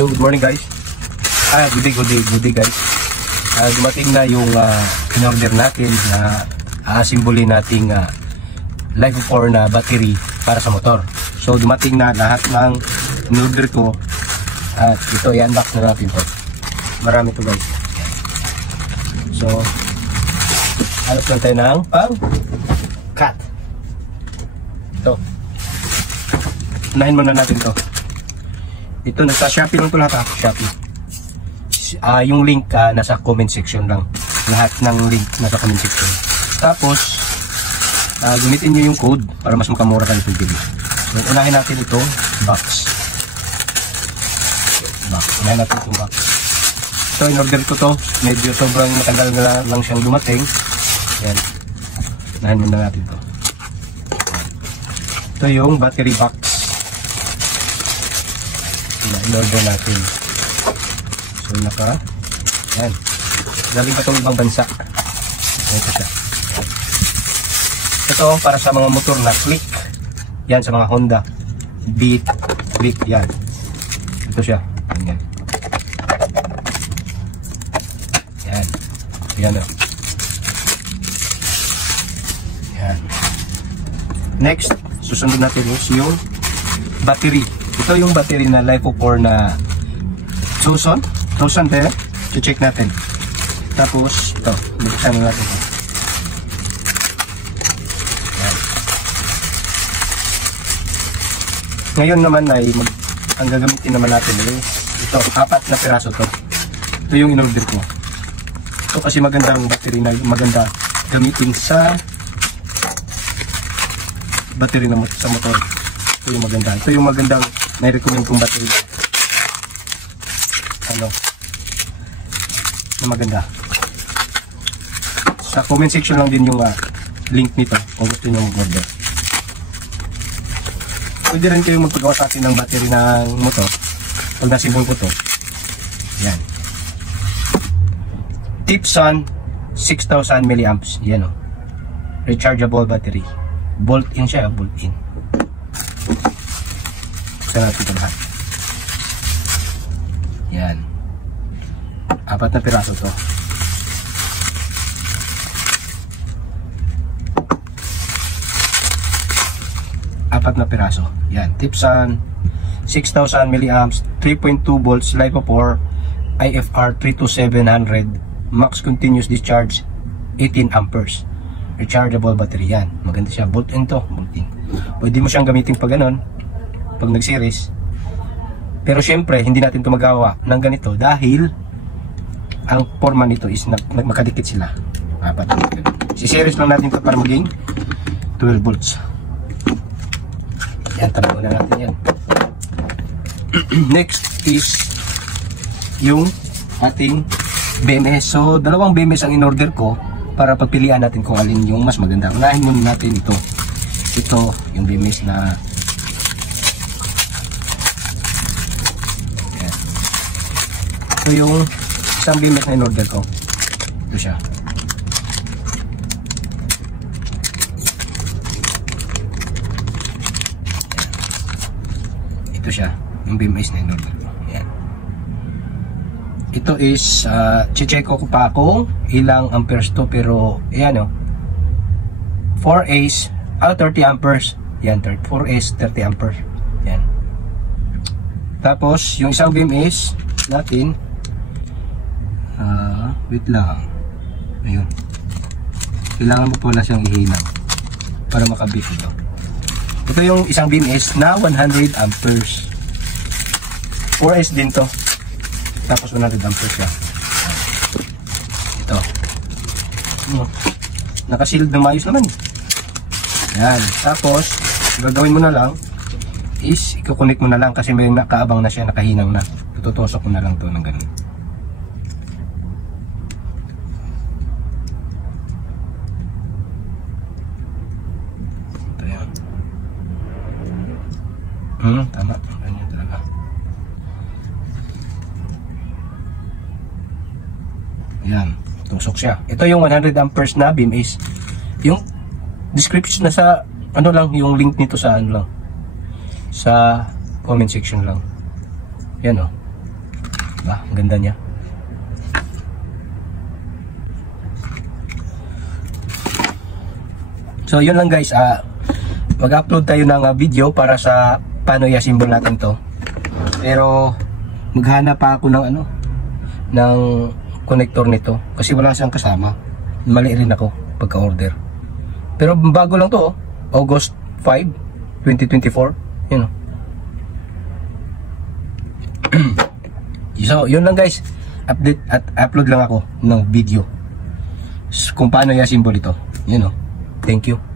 So good morning guys. Good day guys. Dumating na yung in-order natin na aasimbulin nating Life of 4 na battery para sa motor. So dumating na lahat ng in-order ko at ito i-unbox na natin to. Marami to guys. So hanap lang tayo ng pang cut. Ito. Unahin muna natin to. Ito nasa Shopee lang to lahat Shopee. Yung link nasa comment section lang. Lahat ng link nasa comment section. Tapos gamitin nyo yung code para mas makamura ka nitong video. So unahin natin itong box. Unahin natin itong box. So in-order ko to. Medyo sobrang matagal na lang siyang dumating. Yan. Unahin muna natin to. Ito yung battery box. In-order natin. So yan. Galing pa itong ibang bansa. Ito siya. Ito para sa mga motor na click. Yan sa mga Honda Beat, click yan. Ito siya. Yan. Yan. Yan o. Yan. Next, susunod natin is yung battery. Ito yung battery na Life of 4 na Tucson tayo. Check natin. Tapos ito, buksan na natin ito. Yan. Ngayon naman ay ang gagamitin naman natin is ito, 4 na piraso to. Ito yung in-order ko. Ito kasi magandang battery na maganda gamitin sa battery na sa motor. Ito yung maganda. Ito yung magandang na-recommend kong battery. Na maganda. Sa comment section lang din yung link nito kung gusto nyo mag-order. Pwede rin kayong magpagawa sa atin ng battery ng motor pag nasimbol ko to. Yan. Tucson 6000 mAh. Yan o. Rechargeable battery. Bolt-in siya. Bolt-in. Buksan natin ito lahat. Yan. 4 na piraso to. Apat na piraso. Yan. Tucson 6000 mAh, 3.2 volts, Life of 4, IFR 32700, max continuous discharge 18 amperes. Rechargeable battery yan. Maganda siya. Bolt-in to. Bolt-in. Pwede mo siyang gamitin pag ganon, pag nag-series. Pero syempre, hindi natin ito magawa ng ganito dahil ang forma nito is magkadikit sila. Si-series lang natin ito para maging 12 volts. Yan, tanaw na natin yan. Next is yung ating BMS. So, dalawang BMS ang in-order ko para pagpilian natin kung alin yung mas maganda. Unahin muna natin ito. Ito, yung BMS na yan. Ito yung isang BMS na in-order ko. Ito siya. Ito siya. Yung BMS na in-order ko. Yan. Ito is check ko pa kung ilang amperes to, pero yan o. 4A's 30 amperes. Yan, 4A's 30 amperes. Yan. Tapos yung isang BMS natin, wait lang. Ayun. Kailangan mo pala siyang ihinaw para makabit ito. Ito yung isang BMS na 100 amperes. 4S din to. Tapos 100 amperes siya. Ito. Naka-shield na maayos naman. Yan. Tapos, gagawin mo na lang is, ikukunik mo na lang kasi may nakaabang na siya, nakahinang na. Tutusok mo na lang to ng ganun. Tama. Ganyan talaga. Ayan. Tusok siya. Ito yung 100 amperes na BMS. Yung description na sa ano lang, yung link nito sa ano lang. Sa comment section lang. Yan o. Diba? Ang ganda niya. So yun lang guys, mag-upload tayo ng video para sa paano i-assemble natin to. Pero maghanap pa ako ng ng connector nito kasi wala siyang kasama. Mali rin ako pagka-order. Pero bago lang to, August 5, 2024. Yun. So yun lang guys, update at upload lang ako ng video kung paano i-assemble ito. Thank you.